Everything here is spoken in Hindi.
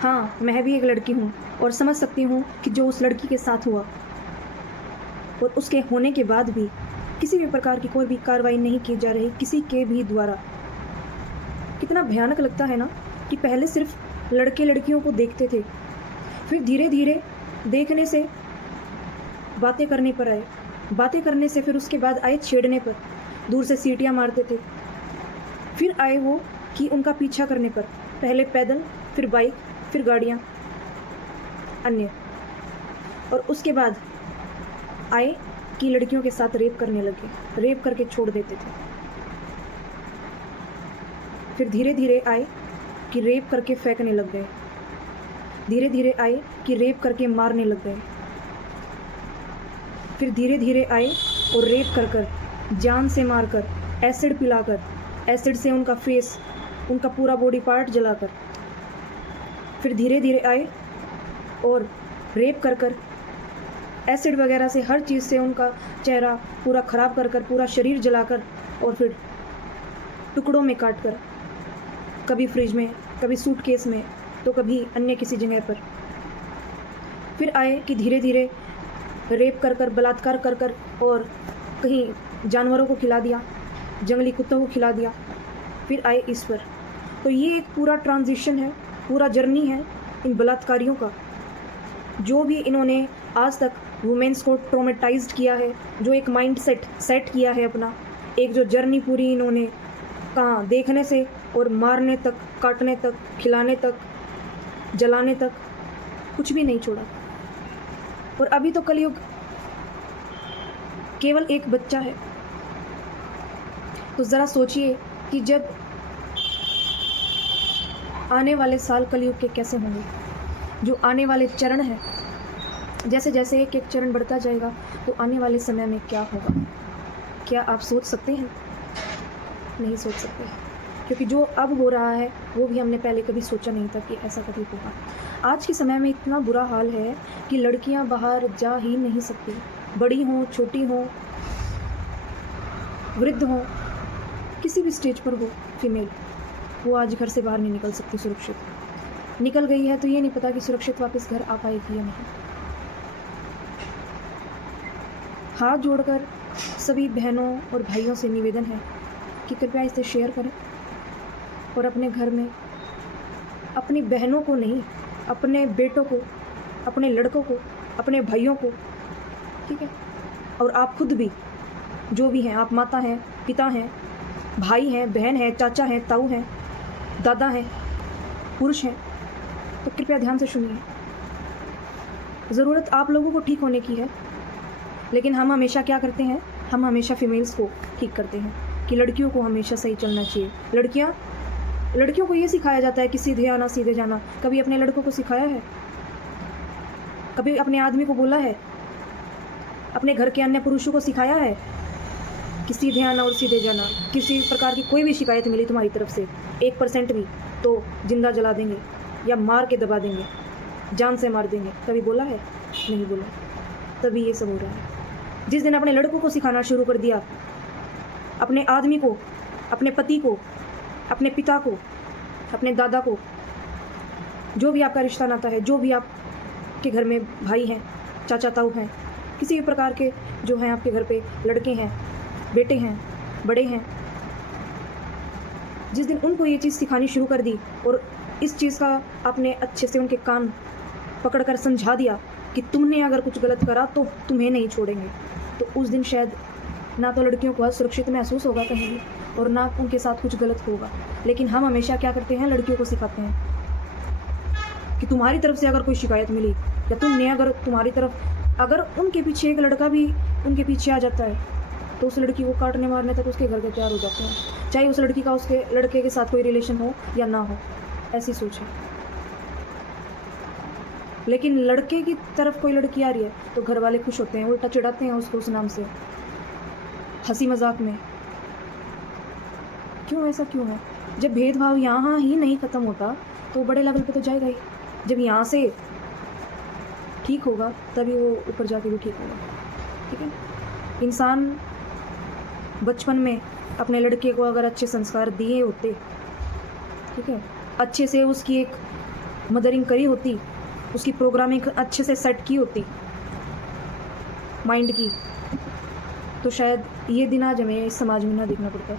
हाँ, मैं भी एक लड़की हूँ और समझ सकती हूँ कि जो उस लड़की के साथ हुआ और उसके होने के बाद भी किसी भी प्रकार की कोई भी कार्रवाई नहीं की जा रही किसी के भी द्वारा। कितना भयानक लगता है ना कि पहले सिर्फ लड़के लड़कियों को देखते थे, फिर धीरे धीरे देखने से बातें करने पर आए, बातें करने से फिर उसके बाद आए छेड़ने पर, दूर से सीटियाँ मारते थे, फिर आए वो कि उनका पीछा करने पर, पहले पैदल फिर बाइक फिर गाड़ियाँ अन्य, और उसके बाद आए कि लड़कियों के साथ रेप करने लगे, रेप करके छोड़ देते थे। फिर धीरे धीरे आए कि रेप करके फेंकने लग गए, धीरे धीरे आए कि रेप करके मारने लग गए, फिर धीरे धीरे आए और रेप कर कर, जान से मारकर, एसिड पिलाकर, एसिड से उनका फेस, उनका पूरा बॉडी पार्ट जलाकर, फिर धीरे धीरे आए और रेप कर कर, एसिड वगैरह से हर चीज़ से उनका चेहरा पूरा ख़राब कर कर, पूरा शरीर जलाकर, और फिर टुकड़ों में काट कर, कभी फ्रिज में, कभी सूटकेस में, तो कभी अन्य किसी जगह पर। फिर आए कि धीरे धीरे रेप कर कर, बलात्कार कर कर, और कहीं जानवरों को खिला दिया, जंगली कुत्तों को खिला दिया, फिर आए इस पर। तो ये एक पूरा ट्रांजिशन है, पूरा जर्नी है इन बलात्कारियों का, जो भी इन्होंने आज तक वुमेन्स को ट्रॉमेटाइज्ड किया है, जो एक माइंड सेट किया है अपना, एक जो जर्नी पूरी इन्होंने कहाँ देखने से और मारने तक, काटने तक, खिलाने तक, जलाने तक, कुछ भी नहीं छोड़ा। और अभी तो कलयुग केवल एक बच्चा है। तो ज़रा सोचिए कि जब आने वाले साल कलयुग के कैसे होंगे, जो आने वाले चरण हैं, जैसे जैसे एक एक चरण बढ़ता जाएगा, तो आने वाले समय में क्या होगा, क्या आप सोच सकते हैं? नहीं सोच सकते, क्योंकि जो अब हो रहा है वो भी हमने पहले कभी सोचा नहीं था कि ऐसा कभी होगा। आज के समय में इतना बुरा हाल है कि लड़कियां बाहर जा ही नहीं सकती, बड़ी हों, छोटी हों, वृद्ध हों, किसी भी स्टेज पर हो फीमेल, वो आज घर से बाहर नहीं निकल सकती सुरक्षित। निकल गई है तो ये नहीं पता कि सुरक्षित वापस घर आ पाएगी या नहीं। हाथ जोड़कर सभी बहनों और भाइयों से निवेदन है कि कृपया इसे शेयर करें और अपने घर में अपनी बहनों को नहीं, अपने बेटों को, अपने लड़कों को, अपने भाइयों को, ठीक है, और आप खुद भी, जो भी हैं, आप माता हैं, पिता हैं, भाई हैं, बहन हैं, चाचा हैं, ताऊ हैं, दादा हैं, पुरुष हैं, तो कृपया ध्यान से सुनिए। ज़रूरत आप लोगों को ठीक होने की है, लेकिन हम हमेशा क्या करते हैं, हम हमेशा फीमेल्स को ठीक करते हैं कि लड़कियों को हमेशा सही चलना चाहिए। लड़कियों को ये सिखाया जाता है कि सीधे आना, सीधे जाना। कभी अपने लड़कों को सिखाया है? कभी अपने आदमी को बोला है? अपने घर के अन्य पुरुषों को सिखाया है कि सीधे आना और सीधे जाना? किसी प्रकार की कोई भी शिकायत मिली तुम्हारी तरफ से 1% भी, तो जिंदा जला देंगे या मार के दबा देंगे, जान से मार देंगे। कभी बोला है? नहीं बोला। तभी ये सब हो रहा है। जिस दिन अपने लड़कों को सिखाना शुरू कर दिया, अपने आदमी को, अपने पति को, अपने पिता को, अपने दादा को, जो भी आपका रिश्ता नाता है, जो भी आपके घर में भाई हैं, चाचा ताऊ हैं, किसी भी प्रकार के जो हैं आपके घर पे लड़के हैं, बेटे हैं, बड़े हैं, जिस दिन उनको ये चीज़ सिखानी शुरू कर दी और इस चीज़ का आपने अच्छे से उनके कान पकड़ कर समझा दिया कि तुमने अगर कुछ गलत करा तो तुम्हें नहीं छोड़ेंगे, तो उस दिन शायद ना तो लड़कियों को असुरक्षित महसूस होगा कहीं भी, और ना उनके साथ कुछ गलत होगा। लेकिन हम हमेशा क्या करते हैं, लड़कियों को सिखाते हैं कि तुम्हारी तरफ से अगर कोई शिकायत मिली या तुमने अगर तुम्हारी तरफ अगर उनके पीछे एक लड़का भी उनके पीछे आ जाता है, तो उस लड़की को काटने मारने तक उसके घर के तैयार हो जाते हैं, चाहे उस लड़की का उसके लड़के के साथ कोई रिलेशन हो या ना हो। ऐसी सोच है। लेकिन लड़के की तरफ कोई लड़की आ रही है तो घर वाले खुश होते हैं, उल्टा चिढ़ाते हैं उसको उस नाम से, हंसी मजाक में। क्यों, ऐसा क्यों है? जब भेदभाव यहाँ ही नहीं ख़त्म होता तो बड़े लेवल पे तो जाएगा ही। जब यहाँ से ठीक होगा तभी वो ऊपर जाके भी ठीक होगा। ठीक है, इंसान बचपन में अपने लड़के को अगर अच्छे संस्कार दिए होते, ठीक है, अच्छे से उसकी एक मदरिंग करी होती, उसकी प्रोग्रामिंग अच्छे से सेट की होती माइंड की, तो शायद ये दिन आज हमें इस समाज में ना देखना पड़ता।